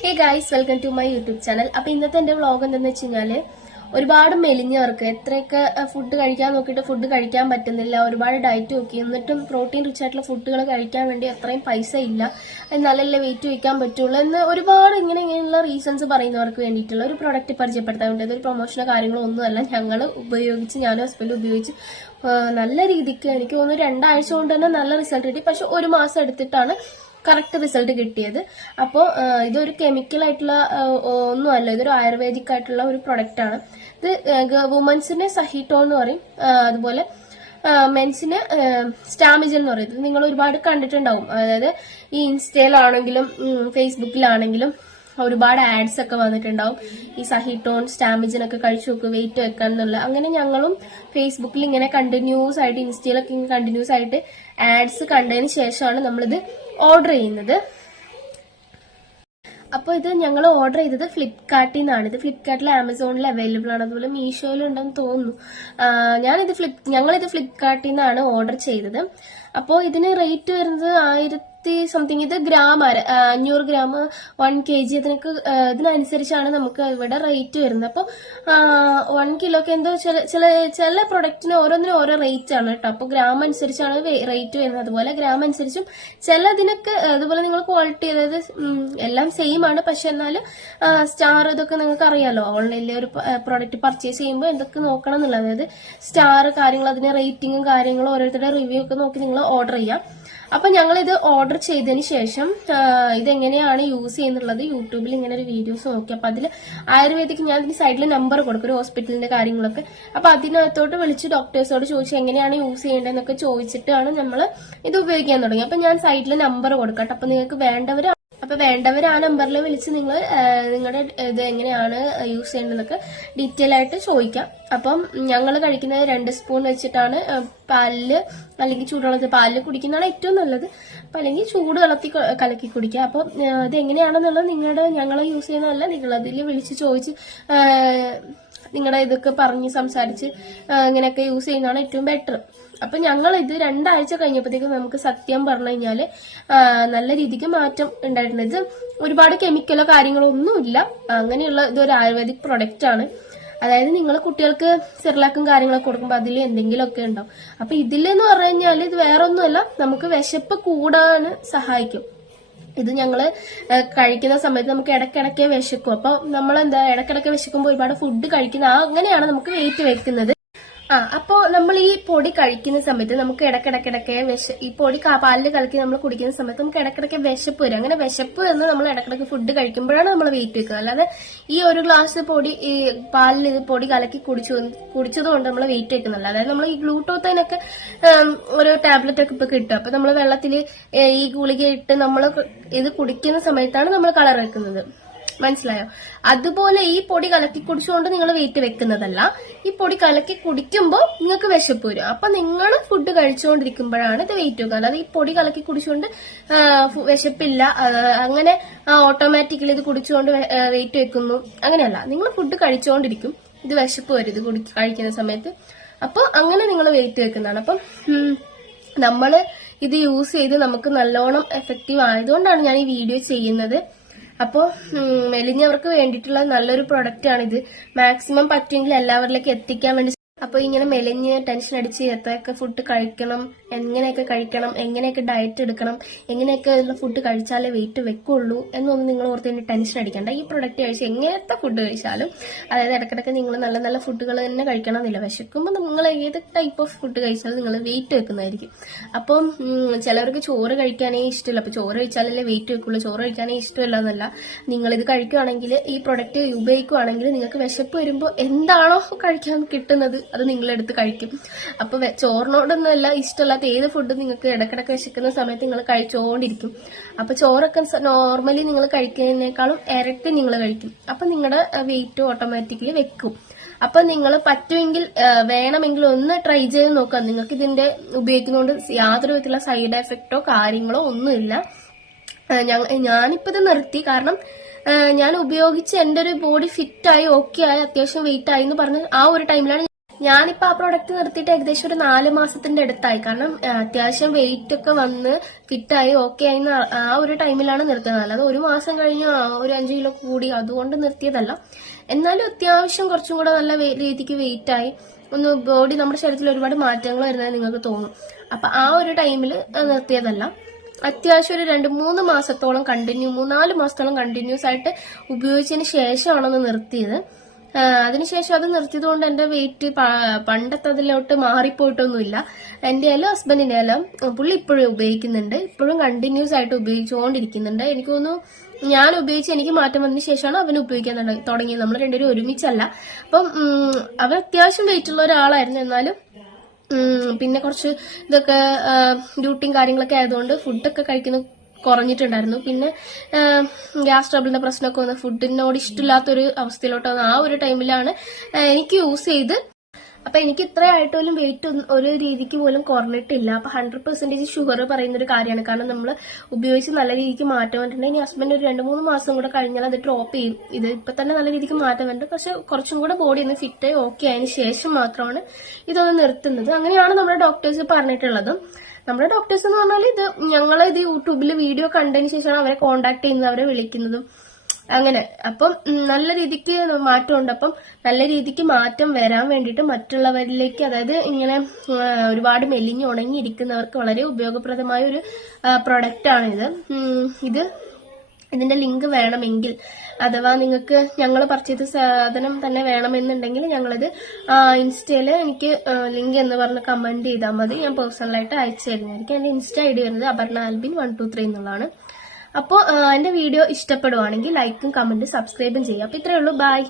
Hey guys, welcome to my YouTube channel. അപ്പൊ ഇന്നത്തെ എന്റെ വ്ളോഗ് എന്താണെന്ന് വെച്ച് കഴിഞ്ഞാല് ഒരുപാട് മെലിഞ്ഞവർക്ക് എത്രയൊക്കെ ഫുഡ് കഴിക്കാൻ നോക്കിയിട്ട് ഫുഡ് കഴിക്കാൻ പറ്റുന്നില്ല, ഒരുപാട് ഡയറ്റ് നോക്കി എന്നിട്ടും പ്രോട്ടീൻ റിച്ച് ആയിട്ടുള്ള ഫുഡുകൾ കഴിക്കാൻ വേണ്ടി അത്രയും പൈസ ഇല്ല, എന്നാലല്ലേ വെയിറ്റ് വയ്ക്കാൻ പറ്റുള്ളൂ എന്ന് ഒരുപാട് ഇങ്ങനെയുള്ള റീസൺസ് പറയുന്നവർക്ക് വേണ്ടിയിട്ടുള്ള ഒരു പ്രൊഡക്റ്റ് പരിചയപ്പെടുത്താൻ വേണ്ടി. അതൊരു പ്രൊമോഷനോ കാര്യങ്ങളോ ഒന്നുമല്ല, ഞങ്ങൾ ഉപയോഗിച്ച്, ഞാനും ഹസ്ബൻഡ് ഉപയോഗിച്ച് നല്ല രീതിക്ക് എനിക്ക് തോന്നുന്നു 2 ആഴ്ച കൊണ്ട് തന്നെ നല്ല റിസൾട്ട് കിട്ടി. പക്ഷെ 1 മാസം എടുത്തിട്ടാണ് കറക്റ്റ് റിസൾട്ട് കിട്ടിയത്. അപ്പോൾ ഇതൊരു കെമിക്കൽ ആയിട്ടുള്ള ഒന്നുമല്ല, ഇതൊരു ആയുർവേദിക് ആയിട്ടുള്ള ഒരു പ്രൊഡക്റ്റ് ആണ്. ഇത് വുമൻസിന് സഹിറ്റോ എന്ന് പറയും, അതുപോലെ മെൻസിന് സ്റ്റാമിജൽ എന്ന് പറയും. നിങ്ങൾ ഒരുപാട് കണ്ടിട്ടുണ്ടാവും. അതായത് ഈ ഇൻസ്റ്റയിലാണെങ്കിലും ഫേസ്ബുക്കിലാണെങ്കിലും ഒരുപാട് ആഡ്സ് ഒക്കെ വന്നിട്ടുണ്ടാവും. ഈ സഹിറ്റോൺ സ്റ്റാമിജൻ ഒക്കെ കഴിച്ചു നോക്കുക വെയിറ്റ് വെക്കാൻ എന്നുള്ള. അങ്ങനെ ഞങ്ങളും ഫേസ്ബുക്കിൽ ഇങ്ങനെ കണ്ടിന്യൂസ് ആയിട്ട്, ഇൻസ്റ്റയിലൊക്കെ കണ്ടിന്യൂസ് ആയിട്ട് ആഡ്സ് കണ്ടതിന് ശേഷമാണ് നമ്മളിത് ഓർഡർ ചെയ്യുന്നത്. അപ്പോൾ ഇത് ഞങ്ങൾ ഓർഡർ ചെയ്തത് ഫ്ലിപ്കാർട്ടിൽ നിന്നാണ്. ഇത് ഫ്ലിപ്കാർട്ടിൽ, ആമസോണിൽ അവൈലബിൾ ആണ്, അതുപോലെ മീഷോയിലും ഉണ്ടെന്ന് തോന്നുന്നു. ഞങ്ങളിത് ഫ്ലിപ്കാർട്ടിൽ നിന്നാണ് ഓർഡർ ചെയ്തത്. അപ്പോൾ ഇതിന് റേറ്റ് വരുന്നത് 1000 സംതിങ്. ഇത് ഗ്രാം 500 ഗ്രാം 1 kg ഇതിനനുസരിച്ചാണ് നമുക്ക് ഇവിടെ റേറ്റ് വരുന്നത്. അപ്പോൾ 1 കിലോക്ക് എന്തോ ചില പ്രൊഡക്റ്റിന് ഓരോന്നിനും ഓരോ റേറ്റ് ആണ് കേട്ടോ. അപ്പോൾ ഗ്രാം അനുസരിച്ചാണ് റേറ്റ് വരുന്നത്. അതുപോലെ ഗ്രാം അനുസരിച്ചും ചിലതിനൊക്കെ അതുപോലെ നിങ്ങൾ ക്വാളിറ്റി, അതായത് എല്ലാം സെയിം ആണ്, പക്ഷെ എന്നാലും സ്റ്റാർ ഇതൊക്കെ നിങ്ങൾക്ക് അറിയാലോ. ഓൺലൈനിൽ ഒരു പ്രൊഡക്റ്റ് പർച്ചേസ് ചെയ്യുമ്പോൾ എന്തൊക്കെ നോക്കണം എന്നുള്ളത്, അതായത് സ്റ്റാർ കാര്യങ്ങൾ, അതിന്റെ റേറ്റിംഗും കാര്യങ്ങളും ഓരോരുത്തരുടെ റിവ്യൂ ഒക്കെ നോക്കി നിങ്ങൾ ഓർഡർ ചെയ്യാം. അപ്പൊ ഞങ്ങൾ ഇത് ഓർഡർ ചെയ്തതിന് ശേഷം ഇതെങ്ങനെയാണ് യൂസ് ചെയ്യുന്നുള്ളത് യൂട്യൂബിൽ ഇങ്ങനെ ഒരു വീഡിയോസ് നോക്കി. അപ്പൊ അതിൽ ആയുർവേദിക്, ഞാൻ ഇതിന് സൈഡിൽ നമ്പർ കൊടുക്കും, ഒരു ഹോസ്പിറ്റലിന്റെ കാര്യങ്ങളൊക്കെ. അപ്പൊ അതിനകത്തോട്ട് വിളിച്ച് ഡോക്ടേഴ്സോട് ചോദിച്ചു എങ്ങനെയാണ് യൂസ് ചെയ്യേണ്ടതെന്നൊക്കെ ചോദിച്ചിട്ടാണ് നമ്മൾ ഇത് ഉപയോഗിക്കാൻ തുടങ്ങി. അപ്പൊ ഞാൻ സൈഡിൽ നമ്പർ കൊടുക്കട്ടെ. അപ്പൊ നിങ്ങൾക്ക് വേണ്ടവർ ആ നമ്പറിൽ വിളിച്ച് നിങ്ങൾ നിങ്ങളുടെ ഇത് എങ്ങനെയാണ് യൂസ് ചെയ്യേണ്ടതെന്നൊക്കെ ഡീറ്റെയിൽ ആയിട്ട് ചോദിക്കാം. അപ്പം ഞങ്ങൾ കഴിക്കുന്നത് 2 സ്പൂൺ വെച്ചിട്ടാണ്. പാലില് അല്ലെങ്കിൽ ചൂടുവെള്ളത്തിൽ പാലിൽ കുടിക്കുന്നതാണ് ഏറ്റവും നല്ലത്. അപ്പൊ അല്ലെങ്കിൽ ചൂട് കലക്കി കുടിക്കുക. അപ്പൊ ഇത് എങ്ങനെയാണെന്നുള്ളത് ഞങ്ങൾ യൂസ് ചെയ്യുന്നതല്ല, നിങ്ങളതിൽ വിളിച്ച് ചോദിച്ച് നിങ്ങളുടെ ഇതൊക്കെ പറഞ്ഞ് സംസാരിച്ച് ഇങ്ങനെയൊക്കെ യൂസ് ചെയ്യുന്നതാണ് ഏറ്റവും ബെറ്റർ. അപ്പൊ ഞങ്ങൾ ഇത് 2 ആഴ്ച കഴിഞ്ഞപ്പോഴത്തേക്കും നമുക്ക് സത്യം പറഞ്ഞു കഴിഞ്ഞാല് നല്ല രീതിക്ക് മാറ്റം ഉണ്ടായിട്ടുണ്ട്. ഇത് ഒരുപാട് കെമിക്കലോ കാര്യങ്ങളോ ഒന്നുമില്ല, അങ്ങനെയുള്ള ഇതൊരു ആയുർവേദിക് പ്രൊഡക്റ്റ് ആണ്. അതായത് നിങ്ങൾ കുട്ടികൾക്ക് സെർലാക്കും കാര്യങ്ങളൊക്കെ കൊടുക്കുമ്പോൾ അതിൽ എന്തെങ്കിലുമൊക്കെ ഉണ്ടാവും. അപ്പൊ ഇതിലെന്ന് പറഞ്ഞു കഴിഞ്ഞാൽ ഇത് വേറെ ഒന്നുമല്ല, നമുക്ക് വിശപ്പ് കൂടാൻ സഹായിക്കും. ഇത് ഞങ്ങള് കഴിക്കുന്ന സമയത്ത് നമുക്ക് ഇടയ്ക്കിടയ്ക്ക് വിശക്കും. അപ്പൊ നമ്മളെന്താ ഇടയ്ക്കിടയ്ക്ക് വിശക്കുമ്പോൾ ഒരുപാട് ഫുഡ് കഴിക്കുന്ന അങ്ങനെയാണ് നമുക്ക് വെയിറ്റ് വെക്കുന്നത്. അപ്പോ നമ്മൾ ഈ പൊടി കഴിക്കുന്ന സമയത്ത് നമുക്ക് ഇടയ്ക്കിടയ്ക്ക് ഈ പൊടി പാലിൽ കലക്കി നമ്മൾ കുടിക്കുന്ന സമയത്ത് നമുക്ക് ഇടയ്ക്കിടയ്ക്ക് വിശപ്പ് വരും. അങ്ങനെ വിശപ്പ് എന്ന് നമ്മൾ ഇടയ്ക്കിടയ്ക്ക് ഫുഡ് കഴിക്കുമ്പോഴാണ് നമ്മൾ വെയിറ്റ് വെക്കുക. അല്ലാതെ ഈ ഒരു ഗ്ലാസ് പൊടി ഈ പാലിൽ പൊടി കലക്കി കുടിച്ചത് കൊണ്ട് നമ്മൾ വെയിറ്റ് വെക്കുന്നില്ല. അതായത് നമ്മൾ ഈ ഗ്ലൂട്ടോത്തൈനൊക്കെ ഒരു ടാബ്ലറ്റ് ഒക്കെ ഇപ്പൊ കിട്ടും. അപ്പൊ നമ്മൾ വെള്ളത്തിൽ ഈ ഗുളിക ഇട്ട് നമ്മൾ ഇത് കുടിക്കുന്ന സമയത്താണ് നമ്മൾ കളർ വെക്കുന്നത്, മനസ്സിലായോ? അതുപോലെ ഈ പൊടി കലക്കി കുടിച്ചുകൊണ്ട് നിങ്ങൾ വെയിറ്റ് വെക്കുന്നതല്ല. ഈ പൊടി കലക്കി കുടിക്കുമ്പോൾ നിങ്ങൾക്ക് വിശപ്പ് വരും. അപ്പൊ നിങ്ങൾ ഫുഡ് കഴിച്ചുകൊണ്ടിരിക്കുമ്പോഴാണ് ഇത് വെയിറ്റ് വെക്കുക. അല്ലാതെ ഈ പൊടി കലക്കി കുടിച്ചുകൊണ്ട് വിശപ്പില്ല, അങ്ങനെ ഓട്ടോമാറ്റിക്കലി ഇത് കുടിച്ചുകൊണ്ട് വെയിറ്റ് വെക്കുന്നു, അങ്ങനെയല്ല. നിങ്ങൾ ഫുഡ് കഴിച്ചുകൊണ്ടിരിക്കും, ഇത് വിശപ്പ് വരും ഇത് കഴിക്കുന്ന സമയത്ത്. അപ്പൊ അങ്ങനെ നിങ്ങൾ വെയിറ്റ് വെക്കുന്നതാണ്. അപ്പം നമ്മള് ഇത് യൂസ് ചെയ്ത് നമുക്ക് നല്ലോണം എഫക്റ്റീവ് ആയതുകൊണ്ടാണ് ഞാൻ ഈ വീഡിയോ ചെയ്യുന്നത്. അപ്പോൾ മെലിഞ്ഞവർക്ക് വേണ്ടിയിട്ടുള്ള നല്ലൊരു പ്രൊഡക്റ്റ് ആണിത്. മാക്സിമം പറ്റുമെങ്കിൽ എല്ലാവരിലേക്ക് എത്തിക്കാൻ വേണ്ടി. അപ്പൊ ഇങ്ങനെ മെലിഞ്ഞ് ടെൻഷൻ അടിച്ച് എത്രയൊക്കെ ഫുഡ് കഴിക്കണം, എങ്ങനെയൊക്കെ കഴിക്കണം, എങ്ങനെയൊക്കെ ഡയറ്റ് എടുക്കണം, എങ്ങനെയൊക്കെ ഉള്ള ഫുഡ് കഴിച്ചാലേ വെയിറ്റ് വെക്കുള്ളൂ എന്നൊന്നും നിങ്ങൾ ഓർത്ത് തന്നെ ടെൻഷൻ അടിക്കണ്ട. ഈ പ്രൊഡക്റ്റ് കഴിച്ച് എങ്ങനത്തെ ഫുഡ് കഴിച്ചാലും, അതായത് ഇടയ്ക്കിടയ്ക്ക് നിങ്ങൾ നല്ല നല്ല ഫുഡുകൾ തന്നെ കഴിക്കണമെന്നില്ല. വിശക്കുമ്പോൾ നിങ്ങൾ ഏത് ടൈപ്പ് ഓഫ് ഫുഡ് കഴിച്ചാലും നിങ്ങൾ വെയിറ്റ് വെക്കുന്നതായിരിക്കും. അപ്പം ചിലവർക്ക് ചോറ് കഴിക്കാനേ ഇഷ്ടമില്ല. അപ്പൊ ചോറ് കഴിച്ചാലല്ലേ വെയിറ്റ് വെക്കുള്ളൂ, ചോറ് കഴിക്കാനേ ഇഷ്ടമില്ല എന്നല്ല. നിങ്ങളിത് കഴിക്കുകയാണെങ്കിൽ, ഈ പ്രൊഡക്റ്റ് ഉപയോഗിക്കുകയാണെങ്കിൽ, നിങ്ങൾക്ക് വിശപ്പ് വരുമ്പോൾ എന്താണോ കഴിക്കാൻ കിട്ടുന്നത് അത് നിങ്ങളെടുത്ത് കഴിക്കും. അപ്പൊ ചോറിനോടൊന്നുമല്ല ഇഷ്ടമല്ലാത്ത ഏത് ഫുഡ് നിങ്ങൾക്ക് ഇടക്കിടക്ക് വിശക്കുന്ന സമയത്ത് നിങ്ങൾ കഴിച്ചുകൊണ്ടിരിക്കും. അപ്പൊ ചോറൊക്കെ നോർമലി നിങ്ങൾ കഴിക്കുന്നതിനേക്കാളും ഇരട്ടി നിങ്ങൾ കഴിക്കും. അപ്പൊ നിങ്ങളുടെ വെയിറ്റ് ഓട്ടോമാറ്റിക്കലി വെക്കും. അപ്പൊ നിങ്ങൾ പറ്റുമെങ്കിൽ വേണമെങ്കിൽ ഒന്ന് ട്രൈ ചെയ്ത് നോക്കാം. നിങ്ങൾക്ക് ഇതിന്റെ ഉപയോഗിക്കുന്നതുകൊണ്ട് യാതൊരു വിധത്തിലുള്ള സൈഡ് എഫക്റ്റോ കാര്യങ്ങളോ ഒന്നുമില്ല. ഞാനിപ്പോ ഇത് നിർത്തി, കാരണം ഞാൻ ഉപയോഗിച്ച് എന്റെ ഒരു ബോഡി ഫിറ്റ് ആയി, ഓക്കെ ആയി, അത്യാവശ്യം വെയിറ്റ് ആയി എന്ന് പറഞ്ഞ് ആ ഒരു ടൈമിലാണ് ഞാനിപ്പോ ആ പ്രോഡക്റ്റ് നിർത്തിയിട്ട് ഏകദേശം ഒരു 4 മാസത്തിന്റെ അടുത്തായി. കാരണം അത്യാവശ്യം വെയിറ്റ് ഒക്കെ വന്ന് ഫിറ്റായി ഓക്കെ ആയി ആ ഒരു ടൈമിലാണ് നിർത്തിയത്. അല്ലാതെ ഒരു മാസം കഴിഞ്ഞ് ഒരു 5 കിലോ കൂടി അതുകൊണ്ട് നിർത്തിയതല്ല. എന്നാലും അത്യാവശ്യം കുറച്ചും കൂടെ നല്ല രീതിക്ക് വെയിറ്റ് ആയി, ഒന്ന് ബോഡി നമ്മുടെ ശരീരത്തിൽ ഒരുപാട് മാറ്റങ്ങൾ വരുന്നത് നിങ്ങൾക്ക് തോന്നും. അപ്പൊ ആ ഒരു ടൈമിൽ നിർത്തിയതല്ല. അത്യാവശ്യം ഒരു 2-3 മാസത്തോളം 3-4 മാസത്തോളം കണ്ടിന്യൂസ് ആയിട്ട് ഉപയോഗിച്ചതിന് ശേഷമാണെന്ന് നിർത്തിയത്. അതിനുശേഷം അത് നിർത്തിയത് കൊണ്ട് എന്റെ വെയിറ്റ് പണ്ടത്തെ അതിലോട്ട് മാറിപ്പോയിട്ടൊന്നുമില്ല. എന്റെ ആയാലും ഹസ്ബൻഡിന്റെ ആയാലും പുള്ളി ഇപ്പോഴും ഉപയോഗിക്കുന്നുണ്ട്, ഇപ്പോഴും കണ്ടിന്യൂസ് ആയിട്ട് ഉപയോഗിച്ചുകൊണ്ടിരിക്കുന്നുണ്ട്. എനിക്ക് തോന്നുന്നു ഞാൻ ഉപയോഗിച്ച് എനിക്ക് മാറ്റം വന്നതിന് ശേഷമാണ് അവന് ഉപയോഗിക്കാൻ തുടങ്ങിയത്. നമ്മൾ രണ്ടുപേരും ഒരുമിച്ചല്ല. അപ്പം അവൻ അത്യാവശ്യം വെയിറ്റ് ഉള്ള ഒരാളായിരുന്നു. എന്നാലും പിന്നെ കുറച്ച് ഇതൊക്കെ ഡ്യൂട്ടിയും കാര്യങ്ങളൊക്കെ ആയതുകൊണ്ട് ഫുഡൊക്കെ കഴിക്കുന്നത് കുറഞ്ഞിട്ടുണ്ടായിരുന്നു. പിന്നെ ഗ്യാസ് ട്രബിളിന്റെ പ്രശ്നമൊക്കെ വന്ന് ഫുഡിനോട് ഇഷ്ടമില്ലാത്തൊരു അവസ്ഥയിലോട്ട് വന്ന ആ ഒരു ടൈമിലാണ് എനിക്ക് യൂസ് ചെയ്ത്. അപ്പൊ എനിക്ക് ഇത്രയായിട്ടും വെയിറ്റ് ഒരു രീതിക്ക് പോലും കുറഞ്ഞിട്ടില്ല. അപ്പൊ 100% ഷുഗർ പറയുന്ന ഒരു കാര്യമാണ്. കാരണം നമ്മൾ ഉപയോഗിച്ച് നല്ല രീതിക്ക് മാറ്റം വന്നിട്ടുണ്ടെങ്കിൽ ഹസ്ബൻഡ് ഒരു 2-3 മാസം കൂടെ കഴിഞ്ഞാൽ അത് ഡ്രോപ്പ് ചെയ്യും. ഇത് ഇപ്പൊ തന്നെ നല്ല രീതിക്ക് മാറ്റം വരുന്നുണ്ട്. പക്ഷെ കുറച്ചും കൂടെ ബോഡി ഒന്ന് ഫിറ്റ് ഓക്കെ ആയതിനു ശേഷം മാത്രമാണ് ഇതൊന്ന് നിർത്തുന്നത്. അങ്ങനെയാണ് നമ്മുടെ ഡോക്ടേഴ്സ് പറഞ്ഞിട്ടുള്ളത്. നമ്മുടെ ഡോക്ടേഴ്സ് എന്ന് പറഞ്ഞാൽ ഞങ്ങളിത് യൂട്യൂബിൽ വീഡിയോ കണ്ടതിന് ശേഷമാണ് അവരെ കോണ്ടാക്ട് ചെയ്യുന്നത്, അവരെ വിളിക്കുന്നതും അങ്ങനെ. അപ്പം നല്ല രീതിക്ക് മാറ്റമുണ്ട്. അപ്പം നല്ല രീതിക്ക് മാറ്റം വരാൻ വേണ്ടിയിട്ട് മറ്റുള്ളവരിലേക്ക്, അതായത് ഇങ്ങനെ ഒരുപാട് മെലിഞ്ഞ് ഉണങ്ങിയിരിക്കുന്നവർക്ക് വളരെ ഉപയോഗപ്രദമായ ഒരു പ്രൊഡക്റ്റ് ആണിത്. ഇതിന്റെ ലിങ്ക് വേണമെങ്കിൽ, അഥവാ നിങ്ങൾക്ക് ഞങ്ങൾ പർച്ചേസ് സാധനം തന്നെ വേണമെന്നുണ്ടെങ്കിൽ ഞങ്ങളത് ഇൻസ്റ്റയില് എനിക്ക് ലിങ്ക് എന്ന് പറഞ്ഞ് കമന്റ് ചെയ്താൽ മതി. ഞാൻ പേഴ്സണലായിട്ട് അയച്ചു തരുന്നതായിരിക്കും. എന്റെ ഇൻസ്റ്റ ഐഡി വരുന്നത് അപർണ ആൽബിൻ 123 എന്നുള്ളതാണ്. അപ്പോൾ എന്റെ വീഡിയോ ഇഷ്ടപ്പെടുവാണെങ്കിൽ ലൈക്കും കമന്റും സബ്സ്ക്രൈബും ചെയ്യുക. അപ്പൊ ഇത്രയേ ഉള്ളൂ. ബൈ.